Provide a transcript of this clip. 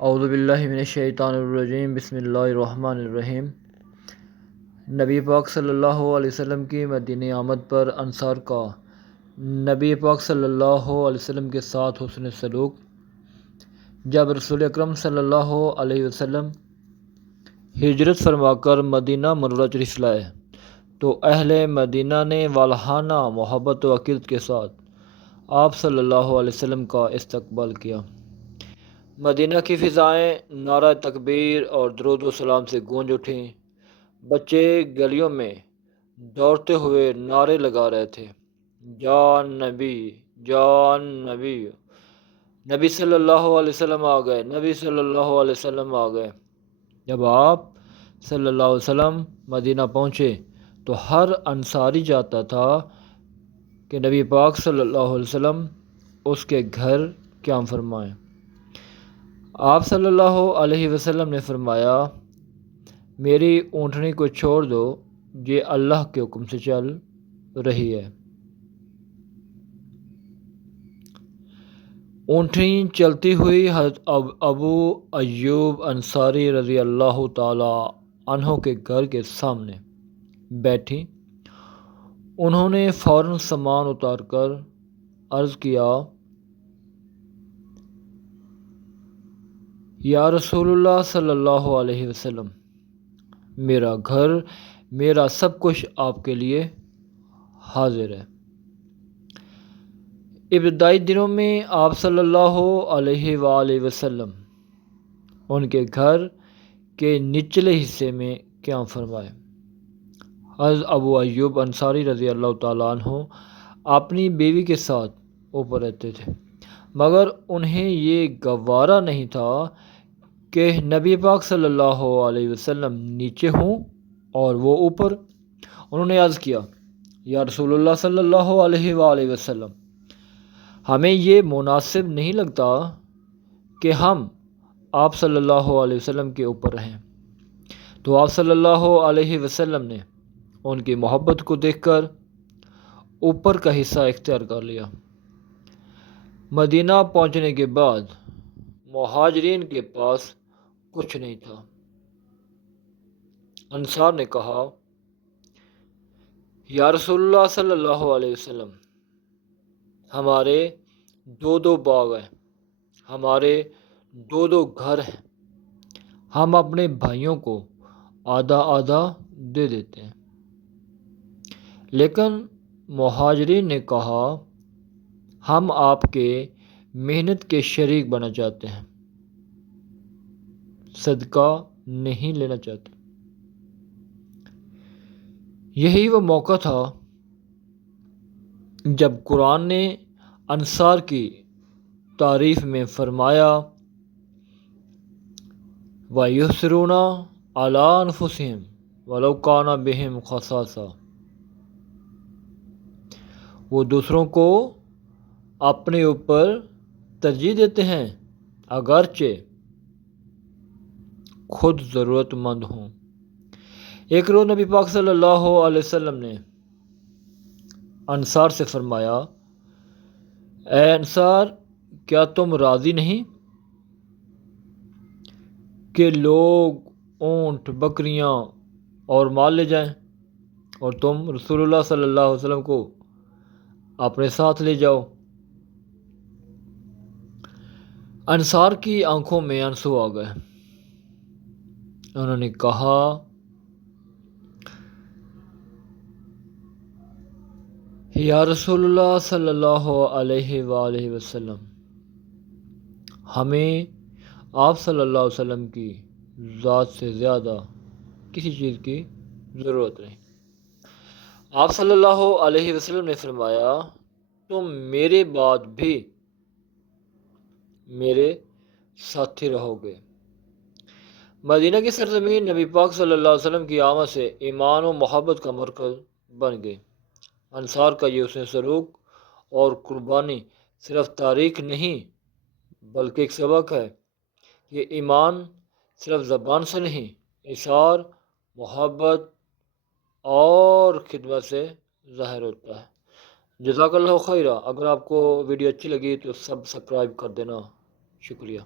اعوذ باللہ من الشیطان الرجیم، بسم اللہ الرحمن الرحیم۔ نبی پاک صلی اللہ علیہ وسلم کی مدینہ آمد پر انصار کا نبی پاک صلی اللہ علیہ وسلم کے ساتھ حسن سلوک۔ جب رسول اکرم صلی اللہ علیہ وسلم ہجرت فرما کر مدینہ منورہ تشریف لائے تو اہل مدینہ نے والہانہ محبت و عقیدت کے ساتھ آپ صلی اللہ علیہ وسلم کا استقبال کیا۔ مدینہ کی فضائیں نعرہ تکبیر اور درود و سلام سے گونج اٹھیں۔ بچے گلیوں میں دوڑتے ہوئے نعرے لگا رہے تھے، جان نبی، جان نبی، نبی صلی اللہ علیہ وسلم آ گئے، نبی صلی اللہ علیہ وسلم آ گئے۔ جب آپ صلی اللہ علیہ وسلم مدینہ پہنچے تو ہر انصاری چاہتا تھا کہ نبی پاک صلی اللہ علیہ وسلم اس کے گھر قیام فرمائیں۔ آپ صلی اللہ علیہ وسلم نے فرمایا، میری اونٹنی کو چھوڑ دو، یہ اللہ کے حکم سے چل رہی ہے۔ اونٹنی چلتی ہوئی حضرت ابو ایوب انصاری رضی اللہ تعالی عنہ کے گھر کے سامنے بیٹھی۔ انہوں نے فوراً سامان اتار کر عرض کیا، یا رسول اللہ صلی اللہ علیہ وسلم، میرا گھر، میرا سب کچھ آپ کے لیے حاضر ہے۔ ابتدائی دنوں میں آپ صلی اللہ علیہ وآلہ وسلم ان کے گھر کے نچلے حصے میں قیام فرمائے۔ حضرت ابو ایوب انصاری رضی اللہ تعالیٰ عنہ اپنی بیوی کے ساتھ اوپر رہتے تھے، مگر انہیں یہ گوارا نہیں تھا کہ نبی پاک صلی اللہ علیہ وسلم نیچے ہوں اور وہ اوپر۔ انہوں نے عرض کیا، یا رسول اللہ صلی اللہ علیہ وآلہ وسلم، ہمیں یہ مناسب نہیں لگتا کہ ہم آپ صلی اللہ علیہ وسلم کے اوپر رہیں۔ تو آپ صلی اللہ علیہ وسلم نے ان کی محبت کو دیکھ کر اوپر کا حصہ اختیار کر لیا۔ مدینہ پہنچنے کے بعد مہاجرین کے پاس کچھ نہیں تھا۔ انصار نے کہا، یا رسول اللہ صلی اللہ علیہ وسلم، ہمارے دو باغ ہیں، ہمارے دو گھر ہیں، ہم اپنے بھائیوں کو آدھا آدھا دے دیتے ہیں۔ لیکن مہاجرین نے کہا، ہم آپ کے محنت کے شریک بننا چاہتے ہیں، صدقہ نہیں لینا چاہتے۔ یہی وہ موقع تھا جب قرآن نے انصار کی تعریف میں فرمایا، وَيُؤْثِرُونَ عَلَىٰ أَنفُسِهِمْ وَلَوْ كَانَ بِهِمْ خَصَاصَةٌ، وہ دوسروں کو اپنے اوپر ترجیح دیتے ہیں اگرچہ خود ضرورت مند ہوں۔ ایک روز نبی پاک صلی اللہ علیہ وسلم نے انصار سے فرمایا، اے انصار، کیا تم راضی نہیں کہ لوگ اونٹ، بکریاں اور مال لے جائیں اور تم رسول اللہ صلی اللہ علیہ وسلم کو اپنے ساتھ لے جاؤ؟ انصار کی آنکھوں میں آنسو آ گئے۔ انہوں نے کہا، یا رسول اللہ صلی اللہ علیہ وآلہ وسلم، ہمیں آپ صلی اللہ علیہ وسلم کی ذات سے زیادہ کسی چیز کی ضرورت نہیں۔ آپ صلی اللہ علیہ وسلم نے فرمایا، تم میرے بعد بھی میرے ساتھی رہو گے۔ مدینہ کی سرزمین نبی پاک صلی اللہ علیہ وسلم کی آمد سے ایمان و محبت کا مرکز بن گئی۔ انصار کا یہ حسن سلوک اور قربانی صرف تاریخ نہیں بلکہ ایک سبق ہے۔ یہ ایمان صرف زبان سے نہیں، اثار، محبت اور خدمت سے ظاہر ہوتا ہے۔ جزاک اللہ خیرہ۔ اگر آپ کو ویڈیو اچھی لگی تو سبسکرائب کر دینا۔ شکریہ۔